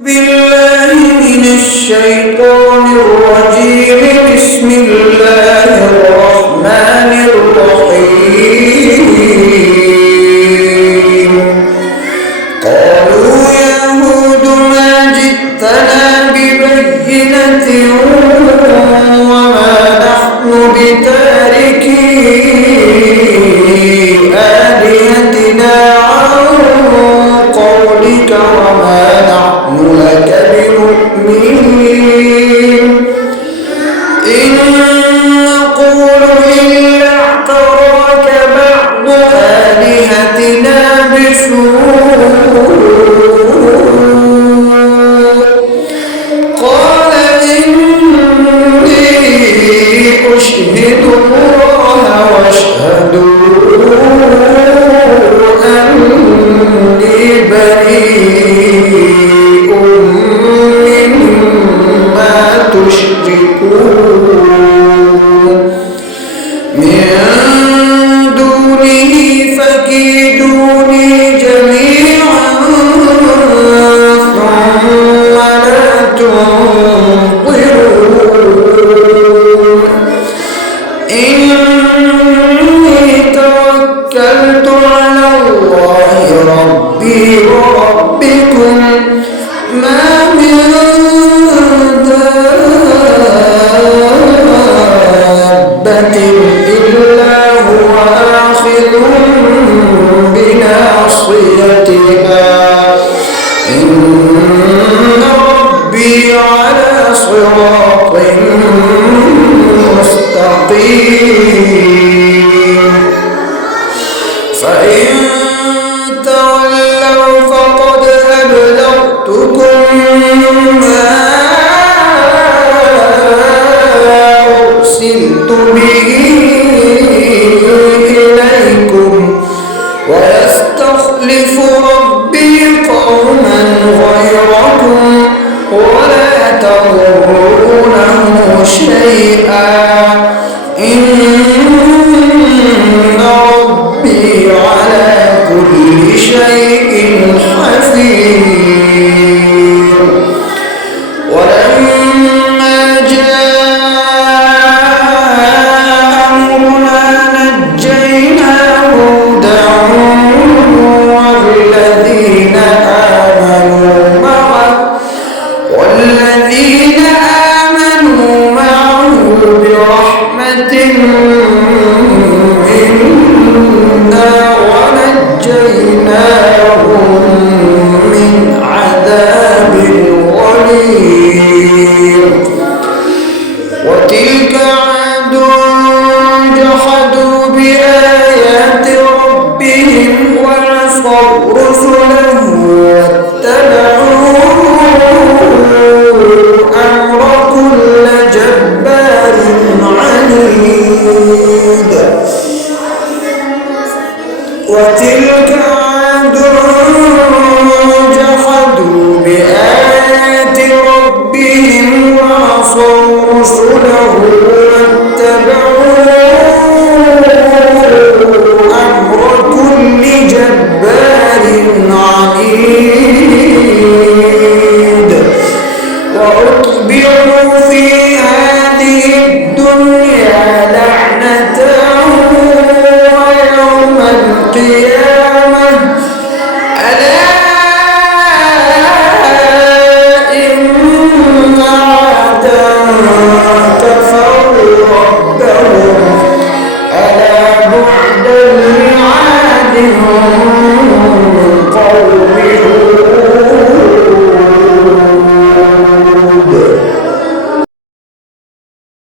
بالله من الشيطان الرجيم. بسم الله الرحمن الرحيم. قالوا يا هود ما جئتنا ببينة وما نحن بتاركي آلهتنا عن قولك وما نحن لك بمؤمنين. إن نقول إلا اعتراك بعض آلهتنا بسوء. قال إني أشهد الله واشهدوا أني بريء مما تشركون من دونه فكيدوني جميعا ثم لا تنظرون. إني توكلت على الله ربي وربكم ما من دابة إلا هو آخذ بناصيتها إن ربي على صراط مستقيم. فإن تولوا فقد أبلغتكم ما أرسلت به إليكم ويستخلف ربي قوما غيركم ولا تضرونه شيئا إن ربي على كل شيء حفيظ. ولما جاء أمرنا نجينا هودا والذين آمنوا معه برحمة منا ونجيناهم من عذاب غليظ. وتلك عاد جحدوا بآيات ربهم وعصوا رسله واتبعوا أمر كل جبار عنيد. وتلك عاد جحدوا بآيات ربهم وعصوا رسله واتبعوا أمر كل جبار عنيد. وأتبعوا في هذه الدنيا لعنة ويوم القيامة ألا إن عادا كفروا ربهم ألا بعدا لعاد